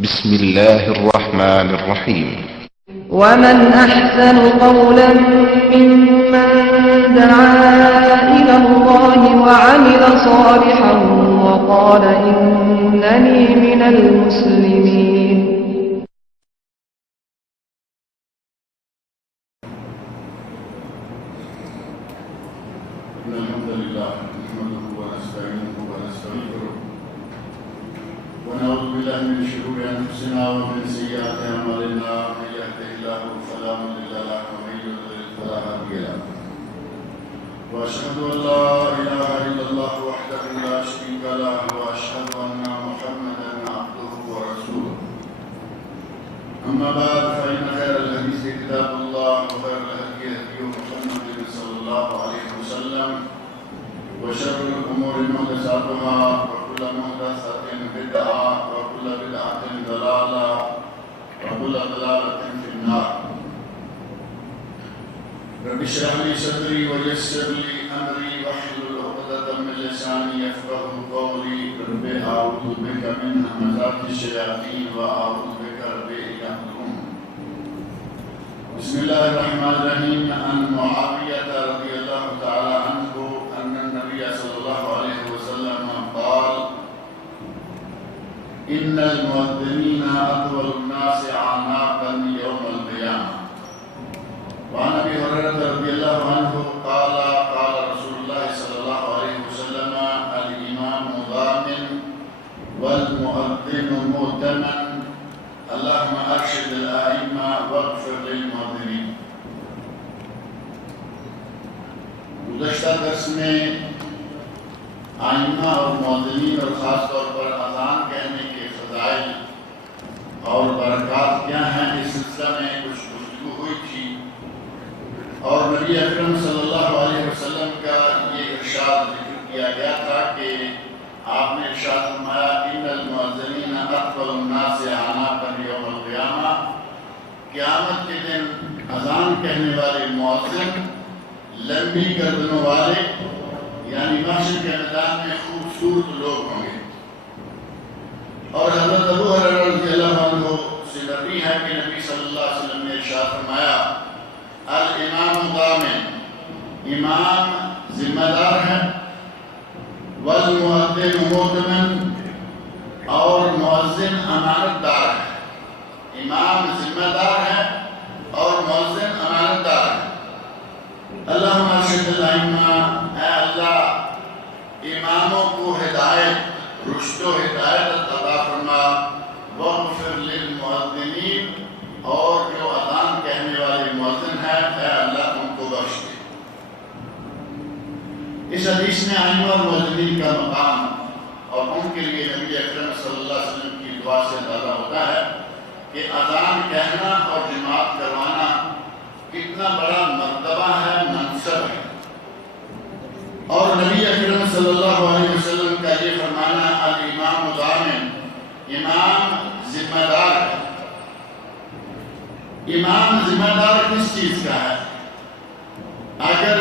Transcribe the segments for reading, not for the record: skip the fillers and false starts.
بسم الله الرحمن الرحيم. ومن أحسن قولا ممن دعا إلى الله وعمل صالحا وقال إنني من المسلمين. الحمد لله نحمده ونستعينه ونستغفره ونعوذ بالله من شرور انفسنا ومن سيئات اعمالنا من يهده الله فلا مضل له ومن يضلل فلا هادي له واشهد ان لا اله الا الله وحده لا شريك له واشهد ان محمدا عبده ورسوله اما بعد فان خير الحديث كتاب الله وخير الهدي هدي محمد صلى الله عليه وسلم وشر الأمور محدثاتها وكل محدثة بدعة وكل بدعة ضلالة وكل ضلالة في النار. رب اشرح لي صدري ويسر لي أمري واحلل عقدة من لساني يفقهوا قولي. رب أعوذ بك من همزات الشياطين وأعوذ بك رب أن يحضرون. بسم الله الرحمن الرحيم. عن معاوية رضي الله تعالى عنه أن النبي صلى الله عليه وسلم قال: إن المؤذنين أطول الناس أعناقا يوم القيامة. وعن أبي هريرة رضي الله عنه قال: قال رسول الله صلى الله عليه وسلم: الإمام ضامن والمؤذن مؤتمن. اللهم ارشد الائمہ واغفر للمؤذنین. گزشتہ درس میں ائمہ اور مؤذنین اور خاص طور پر اذان کہنے کے فضائل اور برکات کیا ہیں اس سلسلہ میں کچھ گفتگو ہوئی تھی، اور نبی اکرم صلی اللہ علیہ وسلم کا یہ ارشاد ذکر کیا گیا تھا کہ آپ نے ارشاد فرمایا: ان المؤذنین اطول الناس اعناقا یوم القیامہ. قیامت کے دن اذان کہنے والے مؤذن لمبی گردنوں والے یعنی محشر کے میدان میں خوبصورت لوگ ہوں گے. اور حضرت ابو ہریرہ رضی اللہ عنہ سے نقل ہے کہ نبی صلی اللہ علیہ وسلم نے ارشاد فرمایا: الامام ضامن، امام ذمہ دار ہے، والمؤذن مؤتمن، اور مؤذن امانت دار ہے. امام ذمہ دار ہے اور مؤذن امانت دار ہے. اللہم ارشد الائمہ، اے اللہ اماموں کو ہدایت، رشد و ہدایت عطا فرما. واغفر للمؤذنین، اور جو اذان کہنے والے مؤذن ہیں اے اللہ ان کو بخش دے. اس حدیث میں ائمہ اور مؤذنین کا مقام اور ان کے لیے نبی اکرم صلی اللہ علیہ وسلم کی دعا سے اندازہ ہوتا ہے کہ اذان کہنا اور جماعت کروانا کتنا بڑا مرتبہ ہے، منصب ہے. اور نبی اکرم صلی اللہ علیہ وسلم کا یہ فرمانا: الامام ضامن، امام ذمہ دار ہے. امام ذمہ دار کس چیز کا ہے؟ اگر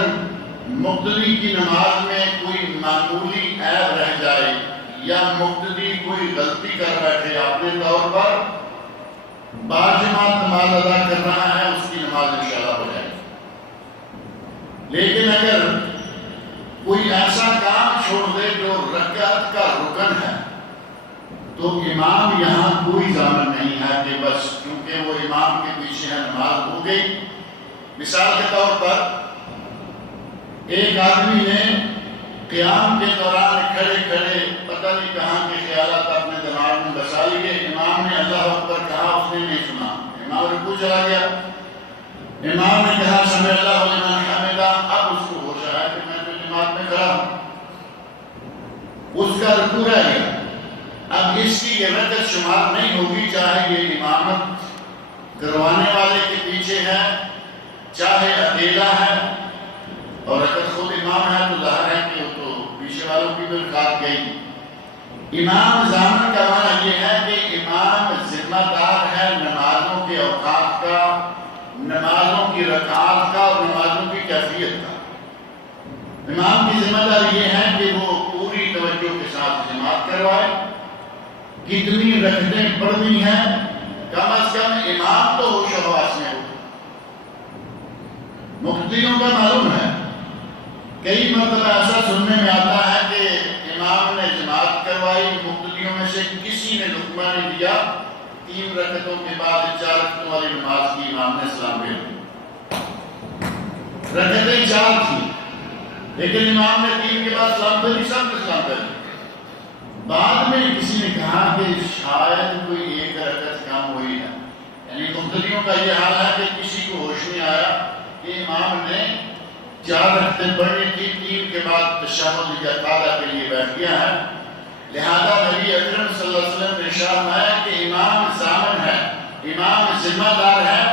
مقتدی کی نماز میں کوئی معمولی عیب رہ جائے یا مقتدی کوئی غلطی کر بیٹھے اپنے طور پر، باجماعت نماز ادا کر رہا ہے، اس کی نماز انشاءاللہ ہو جائے گی. لیکن اگر کوئی ایسا کام چھوڑ دے جو رکعت کا رکن ہے تو امام یہاں کوئی ضامن نہیں ہے کہ بس کیونکہ وہ امام کے پیچھے ہے نماز ہو گئی. مثال کے طور پر ایک آدمی نے قیام کے دوران کھڑے کھڑے پتہ نہیں کہاں کے خیالات اپنے دماغ میں بسا لیے. امام نے اللہ اکبر کہا، اس نے نہیں سنا. امام رکوع چلا گیا، امام نے کہا سمع اللہ لمن حمدہ. اب اس کو ہوش آیا کہ میں تو جماعت میں کھڑا ہوں. اس کا رکوع رہ گیا. اب اس کی یہ رکعت شمار نہیں ہوگی، چاہے یہ امامت کروانے والے کے پیچھے ہے چاہے اکیلا ہے. اور اگر خود امام ہے تو ظاہر ہے کہ وہ تو پیچھے والوں کی بھی رکعت گئی. امام ضامن کا معنی یہ ہے کہ امام ذمہ دار ہے نمازوں کے اوقات کا، نمازوں کی رکعات کا اور نمازوں کی کیفیت کا. امام کی ذمہ داری یہ ہے کہ وہ پوری توجہ کے ساتھ جماعت کروائے، کتنی رکعتیں پڑھنی ہیں، کم از کم امام تو ہوش و حواس میں ہو۔ مقتدیوں کا معلوم ہے، کئی مرتبہ ایسا سننے میں آتا ہے کہ امام نے جماعت کروائی، مقتدیوں میں سے کسی نے لقمہ نہیں دیا، 3 رکعتوں کے بعد 4 رکعتوں والی نماز کی امام نے سلام پھیر دیا۔ رکعتیں 4 تھیں لیکن امام نے 3 کے بعد سلام پھیری، سب نے سلام پھیری۔ بعد میں کسی نے کہا کہ شاید کوئی 1 رکعت کم ہوئی ہے، یعنی مقتدیوں کا یہ حال ہے کہ کسی کو ہوش نہیں آیا کہ امام نے 4 رکعتیں پڑھنی تھی، 3 کے بعد تشہد یا قاعدہ کے لیے بیٹھ گیا ہے، لہذا نبی اکرم صلی اللہ علیہ وسلم نے ارشاد فرمایا کہ امام ضامن ہے، امام ذمہ دار ہے،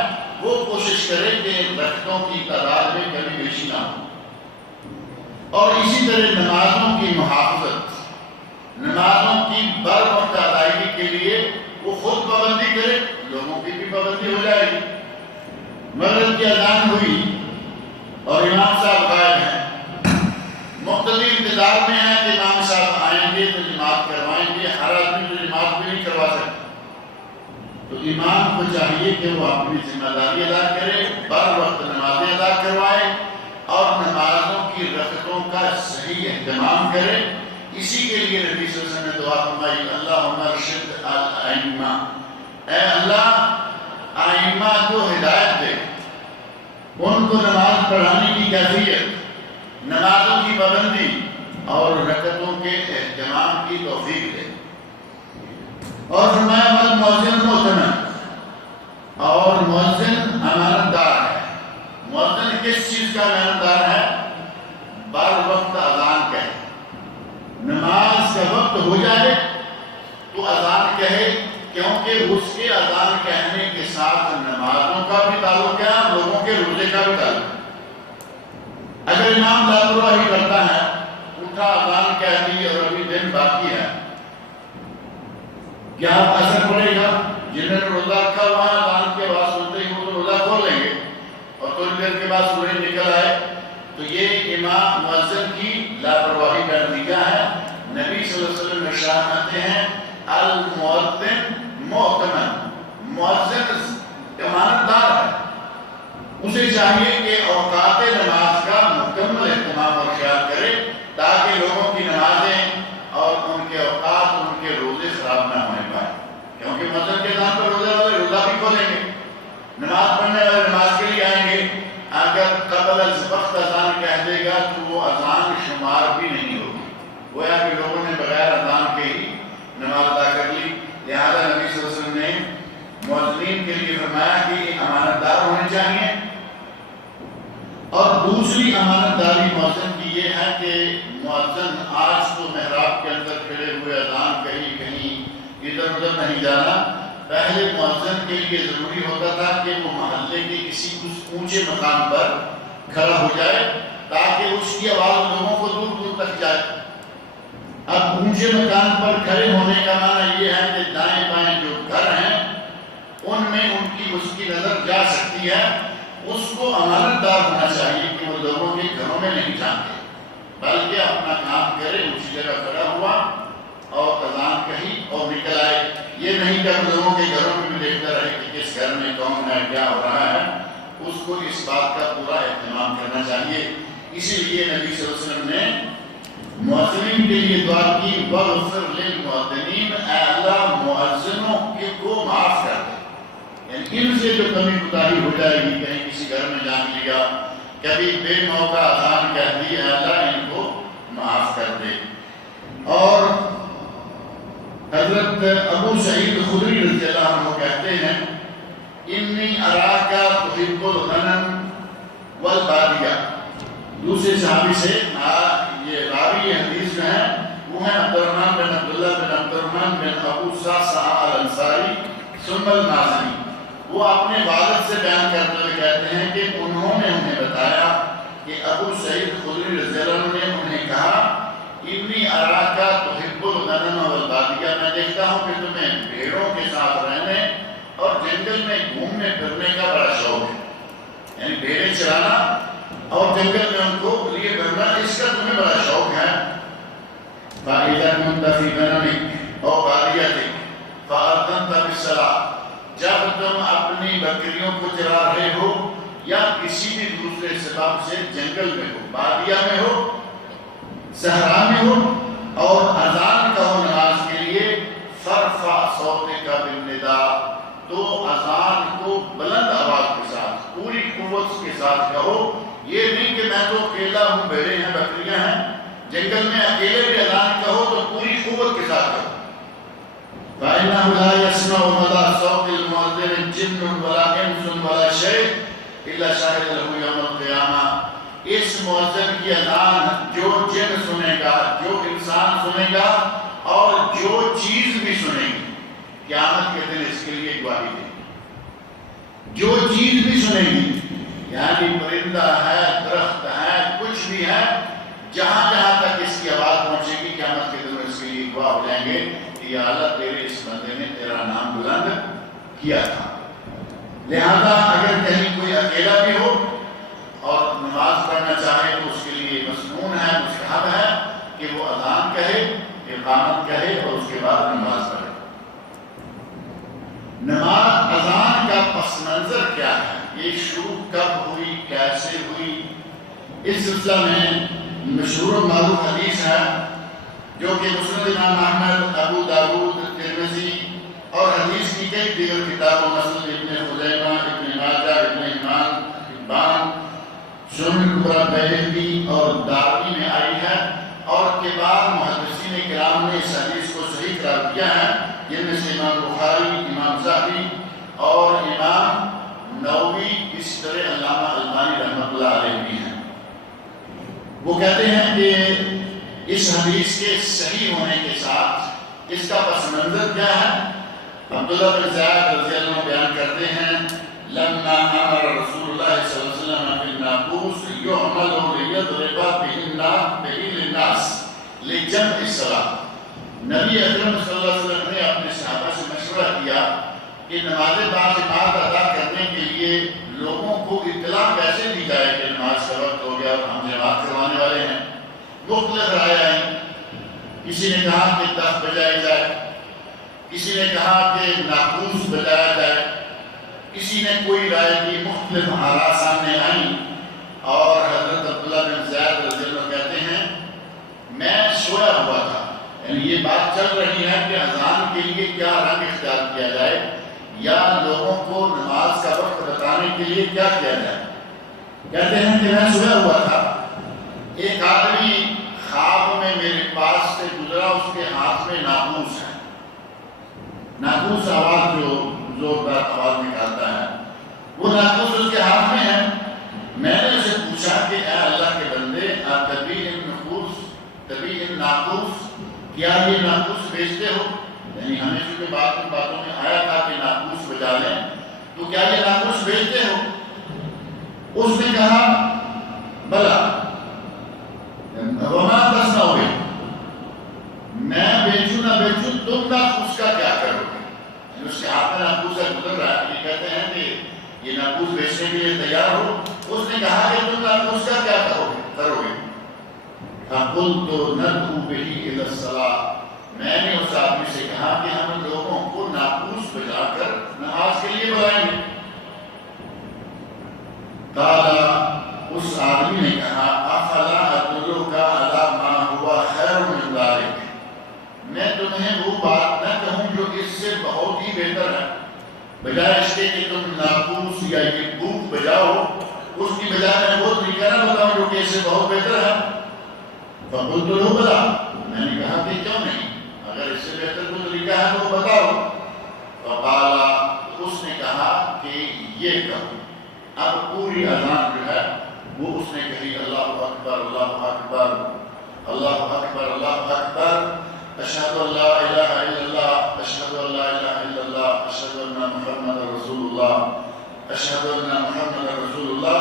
وہ کوشش کرے کہ رکعتوں کی تعداد میں کمی بیشی نہ ہو۔ اور اسی طرح نمازوں کی محافظت، نمازوں کی بر وقت ادائیگی کے لیے وہ خود پابندی کرے، لوگوں کی بھی پابندی ہو جائے گی۔ مغرب کی اذان ہوئی اور امام صاحب غائب ہیں، مقتدی انتظار میں ہے کہ امام صاحب آئیں گے تو جماعت کروائیں گے، ہر آدمی تو جماعت بھی نہیں کروا سکتا، تو امام کو چاہیے کہ وہ اپنی ذمہ داری ادا کرے، بر وقت نمازیں ادا کروائے اور نمازوں کی رکعتوں کا صحیح اہتمام کرے۔ اسی کے لیے نبی صلی اللہ علیہ وسلم نے دعا فرمائی، اللہم ارشد الائمہ، اے اللہ ائمہ کو ہدایت دے، ان کو نماز پڑھانے کی کیفیت، نمازوں کی پابندی اور رکعتوں کے اہتمام کی توفیق دے۔ اور فرمایا والمؤذن مؤتمن، اور مؤذن امانت دار ہے۔ مؤذن کس چیز کا امانت دار ہے؟ بر وقت اذان کہے، نماز کا وقت ہو جائے تو اذان کہے، کیونکہ اس کے اذان کہنے کے ساتھ نمازوں کا بھی تعلق ہے اور لوگوں کے روزے کا بھی تعلق ہے۔ اگر امام لاپرواہی کرتا ہے، اٹھا اذان کہہ دی اور ابھی دن باقی ہے، کیا اثر پڑے گا؟ جنہوں نے روزہ رکھا ہوا ہے، اذان کی آواز سنتے ہی وہ تو روزہ کھول لیں گے اور تھوڑی دیر کے بعد سورج نکل آئے، تو یہ امام مؤذن کی لاپرواہی کا نتیجہ ہے۔ نبی صلی اللہ علیہ وسلم ارشاد کرتے ہیں المؤذن مؤتمن، مؤذن امانت دار ہے، اسے چاہیے کہ اوقات نماز کا مکمل اہتمام اور خیال کرے تاکہ لوگوں کی نمازیں اور ان کے اوقات، ان کے روزے خراب نہ ہونے پائے، کیونکہ مؤذن کے نام پر روزے والے روزہ بھی کھولیں گے، نماز پڑھنے والے نماز کے لیے آئیں گے، اگر قبل از وقت اذان کہہ دے گا تو وہ اذان شمار بھی نہیں ہوگی، گویا کہ لوگوں نے بغیر اذان کے ہی نماز ادا کر لی۔ لہذا نبی صلی اللہ علیہ وسلم نے مؤذنین کے لیے فرمایا کہ امانت دار ہونے چاہیے۔ اور دوسری امانت داری مؤذن کی یہ ہے کہ مؤذن آج تو محراب کے اندر کھڑے ہوئے اذان کہیں کہیں ادھر ادھر نہیں جانا، پہلے مؤذن کے لیے ضروری ہوتا تھا کہ وہ محلے کے کسی اونچے مقام پر کھڑا ہو جائے تاکہ اس کی آواز لوگوں کو دور دور تک جائے۔ اب اونچے مکان پر کھڑے ہونے کا معنی یہ ہے کہ دائیں بائیں جو گھر ہیں ان میں ان کی اس کی نظر جا سکتی ہے، اس کو امانت دار ہونا چاہیے کہ وہ لوگوں کے گھروں میں نہیں جاتے بلکہ اپنا کام کرے، اونچی جگہ کھڑا ہوا اور اذان کہی اور نکل آئے، یہ نہیں کہ ہم لوگوں کے گھروں میں بھی دیکھتا رہے کہ کس گھر میں کون ہے، کیا ہو رہا ہے، اس کو اس بات کا پورا اہتمام کرنا چاہیے۔ اسی لیے نبی صلی اللہ علیہ وسلم نے مؤذنین کے لیے دعا کی وَغْفِرْ لِلْمُؤَذِّنِينَ، اے اللہ مؤذنوں کو معاف کر دے، یعنی ان سے جو کمی کوتاہی ہو جائے گی، کہیں کسی گھر میں جان لیا، کبھی بے موقع اذان کہہ دی، اے اللہ ان کو معاف کر دے۔ اور حضرت ابو سعید خدری رضی اللہ عنہ کہتے ہیں انی اراک تحب الغنم والبادیہ، دوسرے صحابی سے یہ راوی حدیث میں ہے، وہ ہیں عبد الرحمن بن عبداللہ بن عبد الرحمن بن ابو صعصع الانصاری ثم المازنی، وہ اپنے والد سے بیان کرتے ہوئے کہتے ہیں کہ انہوں نے انہیں بتایا کہ ابو سعید خدری رضی اللہ عنہ نے انہیں کہا انی اراک تحب الغنم والبادیہ، میں دیکھتا ہوں کہ تمہیں بھیڑوں کے ساتھ رہنے اور جنگل میں گھومنے پھرنے کا بڑا شوق ہے، یعنی بھیڑیں چرانا اور جنگل میں ان کو لیے بھرنا، اس کا تمہیں بڑا شوق ہے۔ فَإِذَا كُنْتَ فِي غَنَمِكَ أَوْ بَادِيَتِكَ، الصلاۃ، جب تم اپنی بکریوں کو چرا رہے ہو یا کسی بھی دوسرے سبب سے جنگل میں ہو، بادیہ میں ہو، صحرا میں ہو، اور اذان کہو نماز کے لیے، فرفع صوتک بالنداء، تو اذان کو بلند آواز کے ساتھ پوری قوت کے ساتھ کہو۔ یہ نہیں کہ میں تو اکیلا ہوں، بھیڑیں ہیں، بکریاں ہیں، جنگل میں اکیلے بھی اذان کہو تو پوری قوت کے ساتھ کہو۔ فَإِنَّهُ لَا يَسْمَعُ مَدَى صَوْتِ الْمُؤَذِّنِ جِنٌّ وَلَا إِنسٌ وَلَا شَيْءٌ إِلَّا شَهِدَ لَهُ يَوْمَ الْقِيَامَةِ، اس مؤذن کی اذان جو جن سنے گا، جو انسان سنے گا، اور جو چیز بھی سنے گی، قیامت کے دن اس کے لیے گواہی دے گی۔ جو چیز بھی سنے گی، یعنی پرندہ ہے، درخت ہے، کچھ بھی ہے، جہاں جہاں تک اس کی آواز پہنچے گی، قیامت کے دن اس کے لیے گواہ ہو جائیں گے کہ یا اللہ تیرے اس بندے نے تیرا نام بلند کیا تھا۔ لہذا اگر کہیں کوئی اکیلا بھی ہو اور نماز پڑھنا چاہے تو اس کے لیے مسنون ہے، مستحب ہے کہ وہ اذان کہے، اقامت کہے اور اس کے بعد نماز پڑھے۔ نماز اذان کا پس منظر کیا ہے، یہ شروع کب ہوئی، کیسے ہوئی، اس سلسلہ میں مشہور و معروف حدیث ہے جو کہ مسند امام احمد، ابو داود، ترمذی اور حدیث کی کئی دیگر کتابوں مثلا ابن خزیمہ، ابن ماجہ، ابن حبان، سنن کبری بیہقی اور دارمی میں آئی ہے، اور کبار محدثین کرام نے اس حدیث کو صحیح قرار دیا ہے، جن میں سے امام بخاری، امام ذہبی اور امام نووی، اس طرح علامہ البانی رحمۃ اللہ علیہ بھی ہیں۔ وہ کہتے ہیں کہ اس حدیث کے صحیح ہونے کے ساتھ اس کا پس منظر کیا ہے۔ عبداللہ بن زیاد رضی اللہ عنہ بیان کرتے ہیں، لما امر رسول اللہ صلی اللہ علیہ وسلم بالناقوس يعمل ليضرب به الناس لجمع الصلاة، نبی اکرم صلی اللہ علیہ وسلم نے اپنے صحابہ سے مشورہ کیا کہ نماز باجماعت ادا کرنے کے لیے لوگوں کو اطلاع کیسے دی جائے کہ نماز کا وقت ہو گیا اور ہم جماعت کروانے والے ہیں۔ مختلف رائے آئیں، کسی نے کہا کہ دف بجائی جائے، کسی نے کہا کہ ناقوس بجایا جائے، کسی نے کوئی رائے کی، مختلف آراء سامنے آئیں، اور حضرت عبداللہ بن زید رضی اللہ عنہ کہتے ہیں میں سویا ہوا تھا، یعنی یہ بات چل رہی ہے کہ اذان کے لیے کیا رنگ اختیار کیا جائے یا لوگوں کو نماز کا وقت بتانے کے لیے کیا کیا جائے۔ کہتے ہیں کہ میں سویا ہوا تھا، ایک آدمی خواب میں میرے پاس سے گزرا، اس کے ہاتھ میں ناقوس ہے، ناقوس آواز جو زوردار آواز نکالتا ہے، وہ ناقوس اس کے ہاتھ میں ہے۔ میں نے اسے پوچھا کہ اے اللہ کے بندے، تبی ان ناقوس، کیا یہ ناقوس بیچتے ہو؟ یعنی ہمیں چونکہ باتوں میں آیا تھا کہ ناقوس بجا لیں، تو کیا یہ ناقوس بیچتے ہو؟ اس نے کہا بلا، وما تصنع بہ، میں بیچوں نہ بیچوں تم ناقوس کا کیا کرو گے؟ اس کے ہاتھ میں ناقوس ہے، گزر رہا ہے، یہ کہتے ہیں کہ یہ ناقوس بیچنے کے لیے تیار ہو۔ اس نے کہا کہ تم ناقوس کا کیا کرو گے؟ فَقُلْتُ نَدْعُو بِهِ إِلَى الصَّلَاةِ، میں نے اس آدمی سے کہا کہ ہم لوگوں کو ناقوس بجا کر نماز کے لیے بلائیں گے۔ قال، اس آدمی نے کہا افلا ادلک علی ما هو خیر من ذلک، میں تمہیں وہ بات نہ کہوں جو اس سے بہت ہی بہتر ہے، بجائے اس کے کہ تم ناقوس یا یہ بوق بجاؤ، اس کی بجائے میں وہ طریقہ نہ بتاؤں جو کہ اس سے بہت بہتر ہے۔ فقلت له بلا، میں نے کہا کہ کیوں نہیں، اگر اس سے بہتر کوئی طریقہ ہے تو بتاؤ۔ فقال، اس نے کہا کہ یہ کہو، اب پوری اذان جو ہے وہ اس نے کہی، اللہ اکبر اللہ اکبر اللہ اکبر اللہ اکبر، اشہد ان لا الہ الا اللہ اشہد ان لا الہ الا اللہ اشہد ان محمد رسول اللہ اشہد ان محمد رسول اللہ،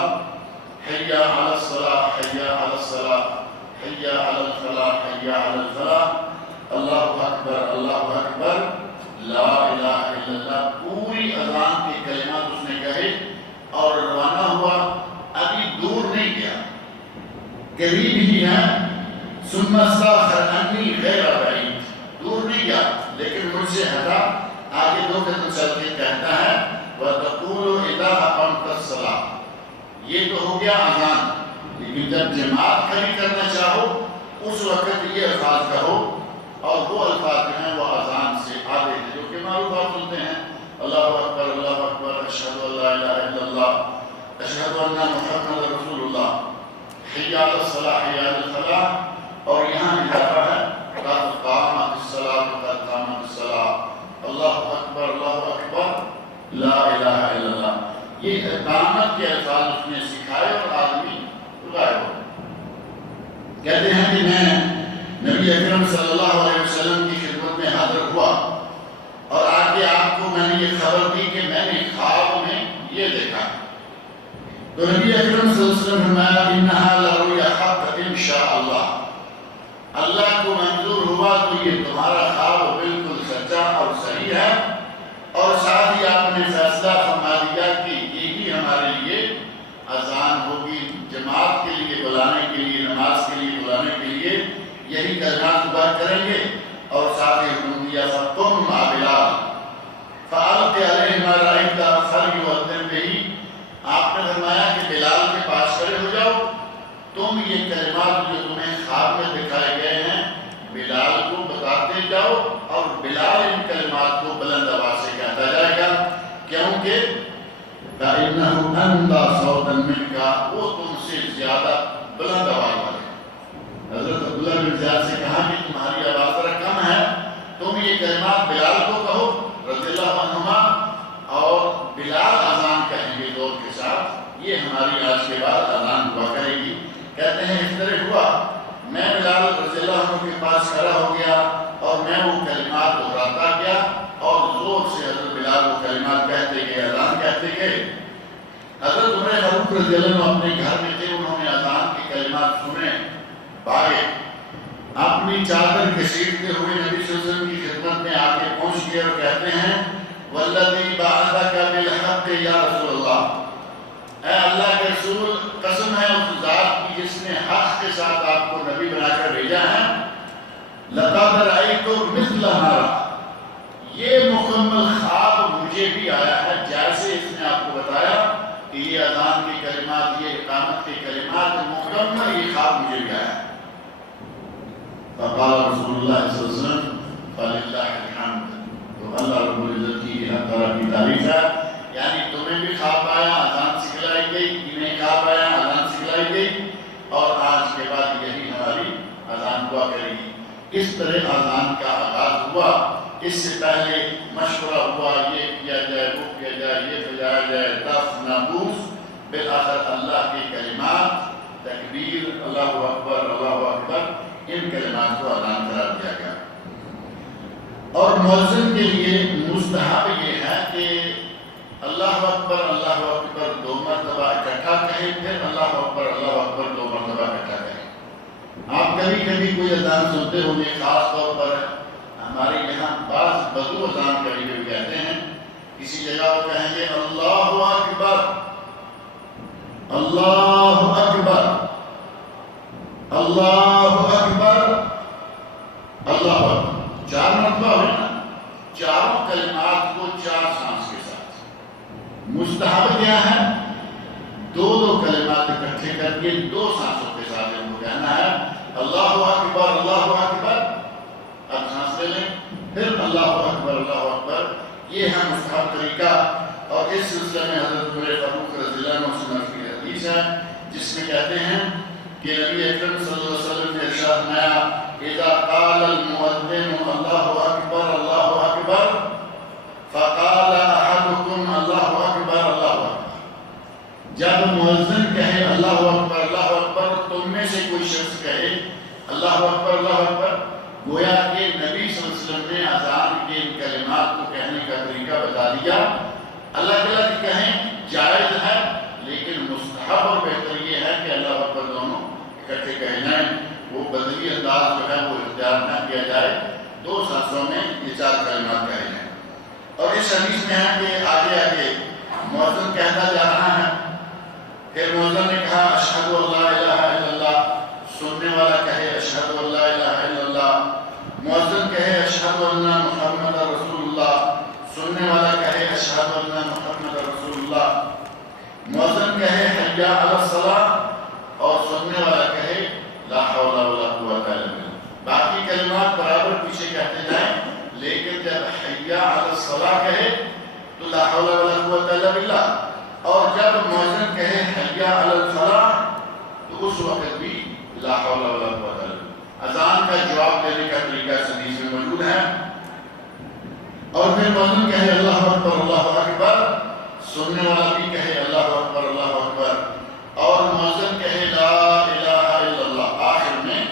حی علی الصلاۃ حی علی الصلاۃ حی علی الفلاح حی علی الفلاح، اللہ اکبر لا الہ الا اللہ، پوری اذان کے کلمات اس نے کہے اور روانہ ہوا۔ ابھی دور نہیں گیا، قریب ہی ہے، ثم استأخر عنی غیر بعید، دور نہیں گیا لیکن مجھ سے ہٹا، آگے 2 قدم یہ تو ہو گیا اذان. لیکن جب جماعت کھڑی کرنا چاہو اس وقت یہ الفاظ کہو، اور وہ الفاظ جو ہیں وہ اذان سے آگے ہیں، جو کہ معروف آپ سنتے ہیں، اللہ اکبر اللہ اکبر، اشہد ان لا الہ الا اللہ، اشہد ان محمد رسول اللہ، حی علی الصلاۃ حی علی الفلاح. اور یہاں اضافہ ہے قد قامت الصلاۃ قد قامت الصلاۃ، اللہ اکبر لا الہ الا اللہ. یہ اقامت کے الفاظ اس نے سکھائے اور آدمی غائب ہو. کہتے ہیں کہ میں نبی اکرم صلی اللہ علیہ وسلم کی خدمت میں حاضر ہوا اور آگے آپ کو میں نے یہ خبر دی کہ میں نے خواب میں یہ دیکھا. تو نبی اکرم صلی اللہ علیہ وسلم فرمایا انہا لرؤیا حق انشاءاللہ، اللہ کو منظور ہوا تو یہ تمہارا خواب بالکل سچا اور صحیح ہے. اور ساتھ ہی آپ نے فیصلہ فرما دیا کہ یہی ہمارے لیے اذان ہوگی، جماعت کے لیے بلانے کے لیے، نماز کے لیے بلانے کے لیے یہی کلمات بات کریں گے. اور ساتھ ہی حکم دیا فقم مع بلال فعلت علیہ ما رأیت فلیؤذن بہ، آپ نے فرمایا کہ بلال کے پاس کھڑے ہو جاؤ، تم یہ کلمات جو تمہیں خواب میں دکھائے گئے ہیں بلال کو بتاتے جاؤ، اور بلال ان کلمات کو بلند آواز سے کہتا جائے گا، کیونکہ فَإِنَّهُ أَنْدَى صَوْتًا مِنْكَ، وہ تم سے زیادہ بلند آواز والے. حضرت عبداللہ بن زیاد سے کہا کہ تمہاری آواز ذرا کم ہے، تم یہ کلمات بلال کو کہو رضی اللہ عنہما، اور بلال اذان کہیں گے زور کے ساتھ، یہ ہماری آج کے بعد اذان ہوا کرے گی. کہتے ہیں اس طرح ہوا، میں بلال رضی اللہ عنہ کے پاس کھڑا ہو گیا اور میں وہ کلمات دہراتا گیا، اور زور سے حضرت بلال وہ کلمات کہتے گئے، اذان کہتے گئے. حضرت عمر فاروق رضی اللہ عنہ اپنے گھر میں تھے، انہوں نے اذان کے کلمات سنے، بھاگے، اپنی چادر گھسیٹتے ہوئے نبی صلی اللہ علیہ وسلم کی خدمت میں آ کے پہنچ گئے اور کہتے ہیں والذی بعثک بالحق یا رسول اللہ، اے اللہ کے رسول، قسم ہے اس ذات کی جس نے حق کے ساتھ آپ کو نبی بنا کر بھیجا ہے، لقد رأیت مثل ما رأى، یہ مکمل خواب مجھے بھی آیا ہے جیسے اس نے آپ کو بتایا کہ یہ اذان کی کلمات، یہ اقامت کی کلمات، مکمل یہ خواب مجھے بھی آیا ہے. فقال رسول اللہ صلی اللہ علیہ وسلم فللہ الحمد، تو اللہ رب العزت کی ہر طرح کی تعریف ہے. یعنی تمہیں بھی خواب آیا، اذان سکھلائی گئی، انہیں خواب آیا، اذان سکھلائی گئی، اور آج کے بعد یہی ہماری اذان ہوا کرے گی. اس طرح اذان کا آغاز ہوا. اس سے پہلے مشورہ ہوا، یہ کیا جائے، وہ کیا جائے، یہ بجایا جائے، دف نبوس، بالآخر اللہ کے کلمات، تکبیر، اللہ اکبر، ان کلمات کو اذان قرار دیا گیا. اور مؤذن کے لیے مستحب یہ ہے کہ اللہ اکبر 2 مرتبہ اکٹھا کہیں، پھر اللہ اکبر 2 مرتبہ اکٹھا کہیں. آپ کبھی کبھی کوئی اذان سنتے ہوں گے، خاص طور پر ہمارے یہاں بعض بدو اذان کبھی کبھی کہتے ہیں، کسی جگہ وہ کہیں گے اللہ اکبر اللہ اکبر اللہ اکبر اللہ اکبر، 4 مرتبہ ہوئے نا، چاروں کلمات کو 4 سانس کے ساتھ. مستحب کیا ہے؟ 2 کلمات اکٹھے کر کے 2 سانسوں کے ساتھ ان کو کہنا ہے اللہ اکبر اللہ اکبر، اب سانس لے لیں، پھر اللہ اکبر. یہ ہے مستحب طریقہ. اور اس سلسلے میں حضرت عمر فاروق رضی اللہ عنہ سے نقل حدیث ہے جس میں کہتے ہیں کہ نبی اکرم صلی اللہ علیہ وسلم نے ارشاد فرمایا اذا قال المؤذن اللہ اکبر فقال احدكم اللہ اکبر، جب مؤذن کہے اللہ اکبر، تم میں سے کوئی شخص کہے اللہ اکبر، گویا کہ نبی صلی اللہ علیہ وسلم نے اذان کے ان کلمات کو کہنے کا طریقہ بتا دیا. الگ الگ کہیں جائز ہے، لیکن مستحب اور بہتر یہ ہے کہ اللہ اکبر دونوں اکٹھے کہے جائیں. وہ بدلی انداز جو ہے وہ اختیار نہ کیا جائے، 2 سانسوں میں یہ 4 کلمات کہے جائیں. اور اس حدیث میں ہے کہ آگے آگے مؤذن کہتا جا رہا ہے، پھر مؤذن نے کہا اشہد ان لا الہ الا اللہ، سننے والا کہے اشہد ان لا الہ الا اللہ. مؤذن کہے اشہد ان محمد رسول اللہ، سننے والا کہے اشہد ان محمد رسول اللہ. مؤذن کہے حی علی الصلاۃ اور سننے والا کہے لا حول ولا قوت الا باللہ. باقی کلمات برابر پیچھے کہتے جائیں، لیکن جب حی علی الصلاۃ کہے تو لا حول ولا قوت الا باللہ، اور جب مؤذن کہے حی علی الفلاح تو اس وقت بھی لا حول ولا قوت الا باللہ. اذان کا جواب دینے کا طریقہ اس حدیث میں موجود ہے. اور پھر مؤذن کہے اللہ اکبر اللہ اکبر، سننے والا بھی کہے اللہ اکبر اللہ اکبر، اور مؤذن کہے لا الہ الا اللہ آخر میں،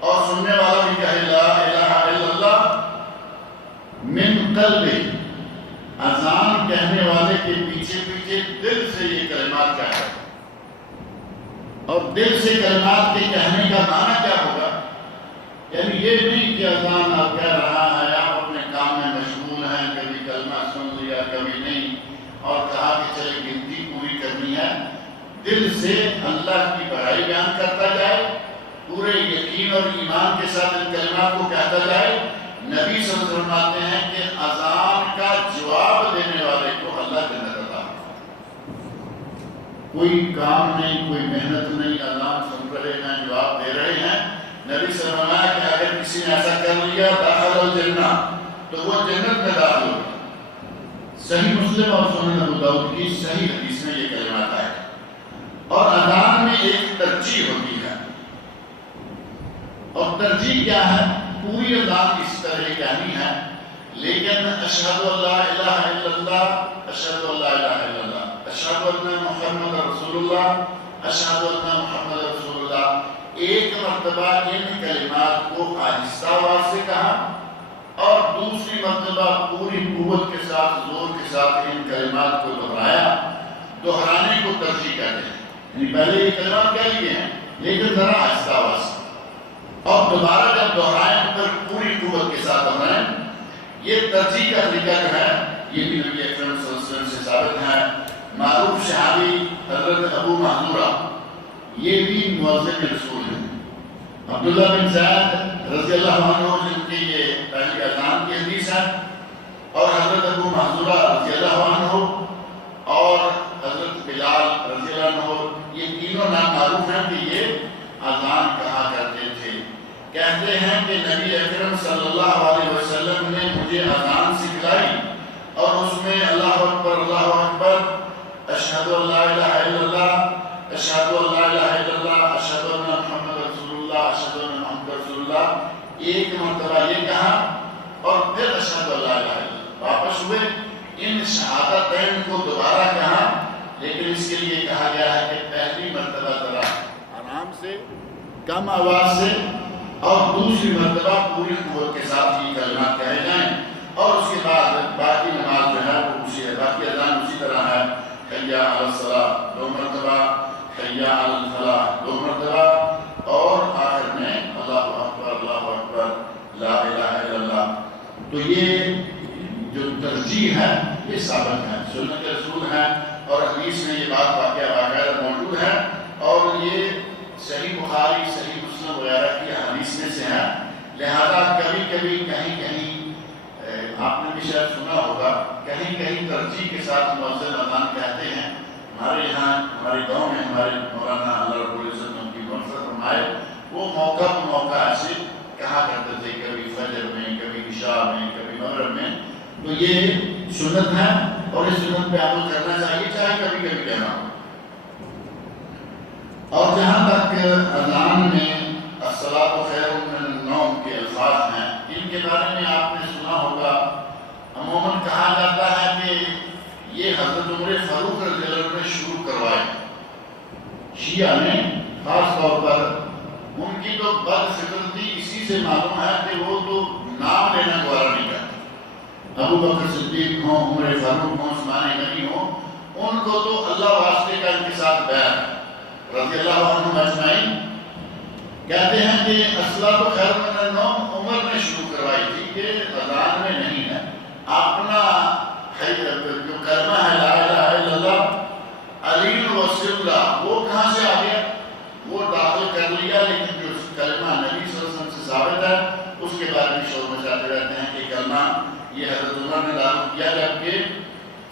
اور سننے والا بھی کہے لا الہ الا اللہ من قلب. اذان کہنے والے کے پیچھے پیچھے دل سے یہ کلمات کہے. اور دل سے کلمات کے کہنے کا معنی کیا ہوگا؟ یعنی یہ نہیں کہ اذان آپ کہہ رہا ہے، آپ اپنے کام میں مشغول ہیں، کبھی کلمہ سن لیا کبھی نہیں، اور کہا کہ چلے گنتی پوری کرنی ہے. دل سے اللہ کی بڑائی بیان کرتا جائے، پورے یقین اور ایمان کے ساتھ ان کلمات کو کہتا جائے. نبی صلی اللہ علیہ وسلم فرماتے ہیں کہ اذان کا جواب دینے والے کو اللہ جنت عطا. کوئی کام نہیں، کوئی محنت نہیں، اذان سن رہے ہیں، جواب دے رہے ہیں. نبی صلی اللہ علیہ وسلم نے کہ اگر کسی نے ایسا کر لیا داخل الجنہ تو وہ جنت میں داخل ہوگا. صحیح مسلم اور سنن ابو داؤد کی صحیح حدیث میں یہ کلمات آئے. اور اذان میں ایک ترجیح ہوتی ہے، اور ترجیح کیا ہے؟ پوری اذان اس طرح کہنی ہے، لیکن اشہد ان لا الہ الا اللہ، اشہد ان لا الہ الا اللہ، اشہد ان محمد رسول اللہ، اشہد ان محمد رسول اللہ. ایک مرتبہ ان کلمات کو آہستہ آواز سے کہا، اور دوسری مرتبہ پوری قوت کے ساتھ زور کے ساتھ ان کلمات کو دہرایا. دہرانے کو ترجیح کہتے ہیں، یعنی پہلے یہ کلمات کہہ لیے ہیں لیکن ذرا آہستہ آواز سے، اور دوبارہ جب دہرائیں تو پوری قوت کے ساتھ دہرائیں. یہ ترجیح کا طریقہ جو ہے یہ بھی نبی اکرم صلی اللہ علیہ وسلم سے ثابت ہے. معروف صحابی حضرت ابو محذورہ یہ بھی مؤذن رسول ہیں. عبداللہ بن زید رضی اللہ عنہ جن کی یہ پہلی اذان کی حدیث ہے، اور حضرت ابو محذورہ رضی اللہ عنہ اور حضرت بلال رضی اللہ عنہ، یہ تینوں نام معروف ہیں کہ یہ اذان کہا کرتے تھے. کہتے ہیں کہ نبی اکرم صلی اللہ علیہ وسلم نے مجھے اذان سکھلائی، اور اس میں اللہ اکبر، اشہد ان لا الہ الا اللہ، اشہد ان لا الہ الا اللہ، اشہد ان محمد رسول اللہ، اشہد ان محمد رسول اللہ ایک مرتبہ یہ کہا، اور پھر اشہد ان لا الہ الا اللہ واپس ہوئے. ان شہادتین کو دوبارہ کہا، لیکن اس کے لیے کہا گیا ہے کہ پہلی مرتبہ ذرا آرام سے، کم آواز سے، اور دوسری مرتبہ پوری قوت کے ساتھ یہ کلمات کہے جائیں. اور اس کے بعد باقی نماز جو ہے وہ اسی ہے، باقی اذان اسی طرح ہے. حی علی الصلاۃ 2 مرتبہ، حی علی الفلاح 2 مرتبہ، اور آخر میں اللہ اکبر لا الہ الا اللہ. تو یہ جو ترجیح ہے یہ ثابت ہے، سنت رسول ہے، اور حدیث میں یہ بات باقاعدہ موجود ہے. اور یہ صحیح بخاری، صحیح مسلم وغیرہ کی حدیث میں سے ہے. لہذا کبھی کبھی کہیں آپ نے بھی شاید سنا ہوگا، کہیں ترجیح کے ساتھ مؤذن اذان کہتے ہیں. ہمارے یہاں ہمارے گاؤں میں ہمارے مولانا اللہ رب العزت ان کی مغفرت فرمائے، وہ موقع پر موقع ایسے کہا کرتے تھے، کبھی فجر میں، کبھی عشاء میں، کبھی مغرب میں. تو یہ سنت ہے، اور اس سنت پہ عمل کرنا چاہیے، چاہے کبھی کبھی کہنا ہو. اور جہاں تک اذان میں الصلاۃ خیر من النوم کے الفاظ ہیں، ان کے بارے میں آپ نے سنا ہوگا. عموماً کہا جاتا ہے کہ یہ حضرت عمر فاروق رضی اللہ عنہ نے شروع کروائے. شیعہ نے خاص طور پر، ان کی تو بد فطرتی اسی سے معلوم ہے کہ وہ تو نام لینا گوارا نہیں کرتے. ابو بکر صدیق ہوں، عمر فاروق ہوں، عثمان غنی ہوں، ان کو تو اللہ واسطے کا ان کے ساتھ بیان رضی اللہ عنہ اجمعین. کہتے ہیں کہ الصلاۃ خیر من النوم عمر نے شروع کروائی تھی، کہ اذان میں نہیں ہے. اپنا جو کلمہ ہے لا الہ الا اللہ علی وصلی اللہ، وہ کہاں سے آ گیا؟ وہ داخل کر لیا، لیکن جو کلمہ نبی صلی اللہ علیہ وسلم سے ثابت ہے اس کے بارے میں شور مچاتے رہتے ہیں کہ کلمہ یہ حضرت عمر نے داخل کیا، جبکہ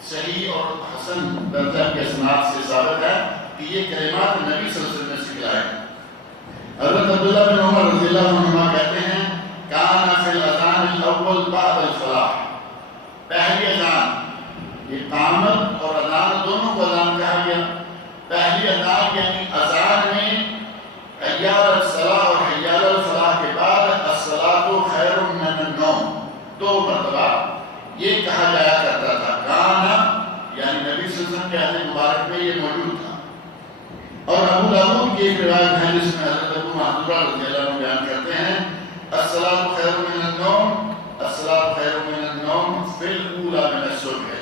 صحیح اور حسن درجہ کے اسناد سے ثابت ہے. کہ یہ کلمات نبی صلی اللہ علیہ وسلم نے سکھلائے. حضرت عبداللہ بن عمر رضی اللہ عنہما کہتے ہیں کان فی الاذان الاول بعد الفلاح، پہلی اذان، اقامت اور اذان دونوں کو اذان کہا گیا. پہلی اذان یعنی اذان میں حی علی الصلاۃ اور حی علی الفلاح کے بعد الصلاۃ خیر من النوم 2 مرتبہ یہ کہا جایا کرتا تھا. کانا یعنی نبی صلی اللہ علیہ وسلم کے حدیث مبارک میں یہ موجود تھا. اور ابو داؤد کی ایک روایت ہے جس میں حضرت ابو محذورہ رضی اللہ عنہ بیان کرتے ہیں الصلاۃ خیر من النوم، الصلاۃ خیر من النوم فی الاولی من الصبح،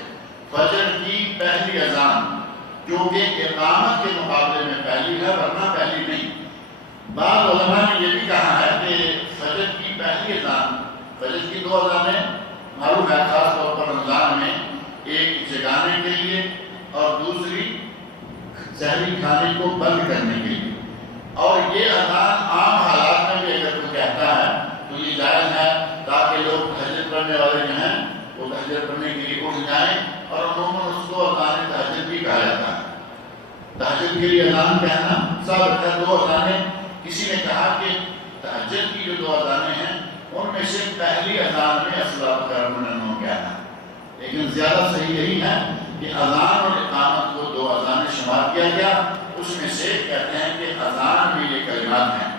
فجر کی پہلی اذان جو کہ اقامت کے مقابلے میں پہلی ہے ورنہ پہلی نہیں. بعض علماء نے یہ بھی کہا ہے کہ فجر کی پہلی اذان، فجر کی 2 اذانیں معروف ہے خاص طور پر رمضان میں، ایک جگانے کے لیے اور دوسری سحری کھانے کو بند کرنے کے لیے. اور یہ اذان عام حالات میں بھی اگر کوئی کہتا ہے تو یہ جائز ہے تاکہ لوگ تہجد پڑھنے والے جو ہیں وہ تہجد پڑھنے کے لیے اٹھ جائیں. اور عموماً اس کو اذان تہجد بھی کہا جاتا ہے. تہجد کے لیے اذان کہنا ثابت ہے. 2 اذانیں، کسی نے کہا کہ تہجد کی جو 2 اذانیں ہیں ان میں سے پہلی اذان میں الصلاۃ خیر من النوم کہنا، لیکن زیادہ صحیح یہی ہے کہ اذان اور اقامت کو 2 اذانیں شمار کیا گیا. اس میں سے کہتے ہیں کہ اذان میں یہ کلمات ہیں.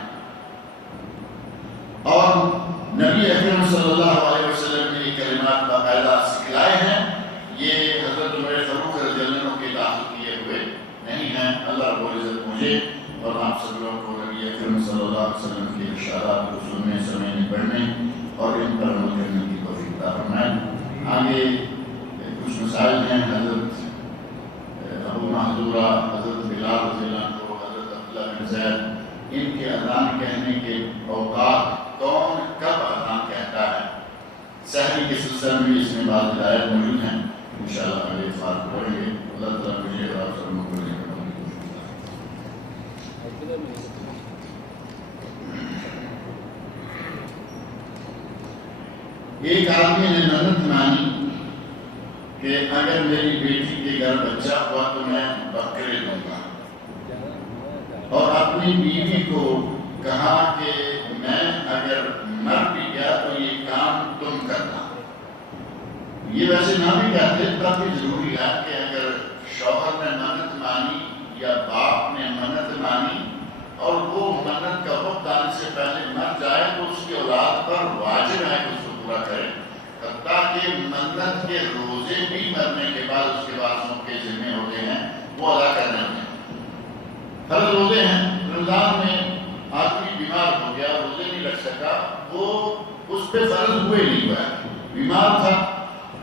اور نبی اکرم صلی اللہ علیہ وسلم نے یہ کلمات باقاعدہ سکھلائے ہیں. یہ حضرت عمر فاروق رضی اللہ عنہ کے داخل کیے ہوئے نہیں ہیں. اللہ رب العزت مجھے اور آپ سب لوگوں کو نبی اکرم صلی اللہ علیہ وسلم کے ارشادات کو سننے، سمجھنے، پڑھنے اور ان پر عمل کرنے کی توفیق عطا فرمائے. آگے کچھ مسائل ہیں. حضرت ابو محذورہ، حضرت بلال رضی اللہ عنہ، حضرت عبداللہ بن زید، ان کے اذان کہنے کے اوقات، کون کب اذان کہتا ہے، سحری کے سلسلے میں اس میں بعض ہدایت موجود ہیں. انشاءاللہ اگلے اتوار کو پڑھیں گے. اللہ تعالیٰ مجھے اور آپ سب کو ایک آدمی نے منت مانی کہ اگر میری بیٹی کے گھر بچہ ہوا تو میں بکرے دوں گا، اور اپنی بیوی کو کہا کہ میں اگر مر بھی گیا تو یہ کام تم کرنا. یہ ویسے نہ بھی کہتے، تب بھی ضروری ہے کہ اگر شوہر نے منت مانی یا باپ نے منت مانی اور وہ منت کا وقت آنے سے پہلے مر جائے تو اس کی اولاد پر واجب ہے کہ اس کو پورا کرے. حتیٰ کہ منت کے روزے بھی مرنے کے بعد اس کے بعد سب کے ذمہ ہوتے ہیں وہ ادا کرنے ہوتے ہیں. فرض روزے ہیں، رمضان میں آدمی بیمار ہو گیا، روزے نہیں رکھ سکا، وہ اس پہ فرض ہوئے نہیں ہوا ہے. بیمار تھا،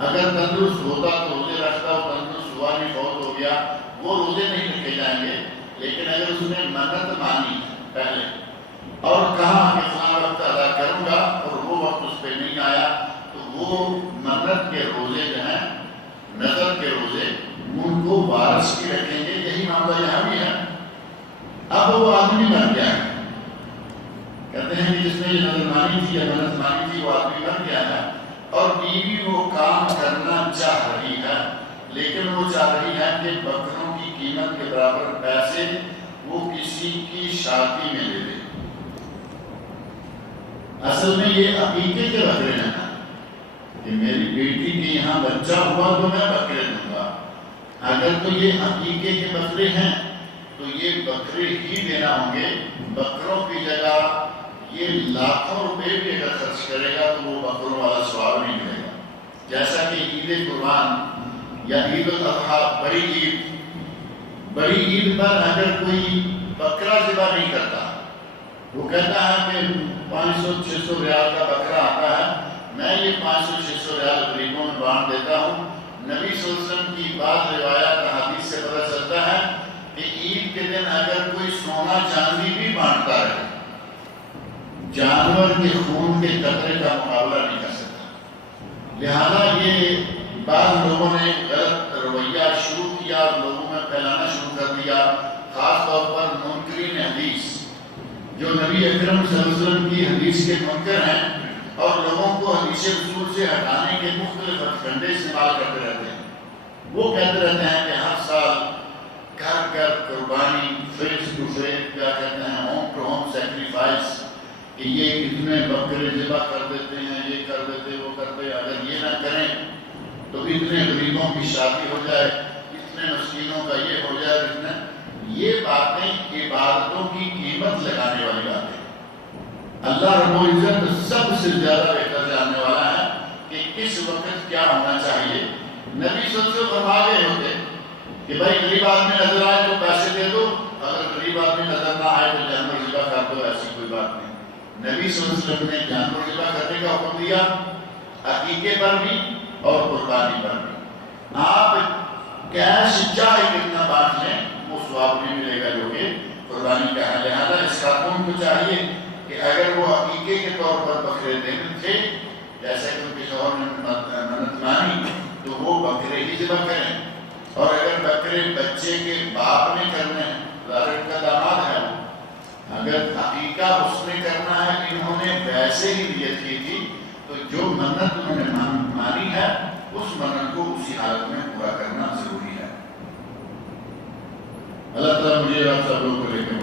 اگر تندرست ہوتا تو روزے رکھتا، وہ تندرست ہوا نہیں، فوت ہو گیا، وہ روزے نہیں رکھے جائیں گے. لیکن اگر اس نے منت مانی پہلے اور کہا کہ فلاں وقت ادا کروں گا اور وہ وقت اس پہ نہیں آیا تو وہ منت کے روزے جو ہیں، نظر کے روزے، ان کو وارث کی رکھیں گے. یہی معاملہ یہاں بھی ہے. اب وہ آدمی مر گیا ہے، کہتے ہیں کہ جس نے یہ نظر مانی تھی یا منت مانی تھی وہ آدمی مر گیا ہے اور بیوی وہ کام کرنا چاہ رہی ہے، لیکن وہ چاہ رہی ہے کہ بکروں کی قیمت کے برابر پیسے وہ کسی کی شادی میں لے دے. اصل میں یہ عقیقے کے بکرے ہیں کہ میری بیٹی کے یہاں بچہ ہوا تو میں بکرے دوں گا. اگر تو یہ عقیقے کے بکرے ہیں تو یہ بکرے ہی دینا ہوں گے. بکروں کی جگہ یہ لاکھوں روپے بھی اگر خرچ کرے گا تو وہ بکروں والا ثواب نہیں ملے گا. جیسا کہ عید قربان یا عید الاضحیٰ، بڑی عید پر اگر کوئی بکرا ذبح نہیں کرتا، وہ کہتا ہے کہ 500-600 ریال کا بکرا آتا ہے، میں یہ 500-600 ریال غریبوں میں بانٹ دیتا ہوں. نبی صلی اللہ علیہ وسلم کی بعض روایات احادیث سے پتہ چلتا ہے کہ عید کے دن اگر کوئی سونا چاندی بھی بانٹتا رہے، جانور کے خون کے قطرے کا مقابلہ نہیں کر سکتا. لہذا یہ بعض لوگوں نے غلط رویہ شروع کیا اور لوگوں میں پھیلانا شروع کر دیا، خاص طور پر منکرین حدیث جو نبی اکرم صلی اللہ علیہ وسلم کی حدیث کے منکر ہیں اور لوگوں کو حدیث رسول سے ہٹانے کے مختلف ہتھکنڈے استعمال کرتے رہتے ہیں. وہ کہتے رہتے ہیں کہ ہر سال گھر گھر قربانی فیس ٹو فیس کیا کہتے ہیں ہوم ٹو ہوم سیکریفائس کہ یہ اتنے بکرے ذبح کر دیتے ہیں، یہ کر دیتے وہ کرتے، اگر یہ نہ کریں تو اتنے غریبوں کی شادی ہو جائے، اتنے مسکینوں کا یہ ہو جائے، اتنا یہ باتیں عبادتوں کی قیمت لگانے والی باتیں۔ اللہ رب العزت سب سے زیادہ بہتر جاننے والا ہے کہ کس وقت کیا ہونا چاہیے۔ نبی صلی اللہ علیہ وسلم فرما گئے ہوتے کہ بھائی غریب آدمی نظر آئے تو پیسے دے دو، اگر غریب آدمی نظر نہ آئے تو جانور ذبح کر دو، ایسی کوئی بات نہیں۔ نبی صلی اللہ علیہ وسلم نے جانور ذبح کرنے کا حکم دیا، عقیقے پر بھی اور قربانی پر بھی۔ آپ کیش چاہے کتنا بانٹ لیں وہ ثواب نہیں ملے گا جو کہ قربانی کا ہے۔ لہٰذا اس خاتون کو چاہیے کہ اگر وہ عقیقے کے طور پر بکرے دینے تھے، جیسے کہ ان کے شوہر نے منت مانی، تو وہ بکرے ہی ذبح کریں، اور اگر بکرے بچے کے باپ نے کرنے ہیں، ظاہر کا داماد ہے، اگر عقیقہ اس نے کرنا ہے، انہوں نے ویسے ہی نیت کی تھی، تو جو منت انہوں نے مانی ہے اس منت کو اسی حالت میں پورا کرنا ضروری ہے۔ اللہ تعالیٰ مجھے آپ سب لوگوں کو لے کے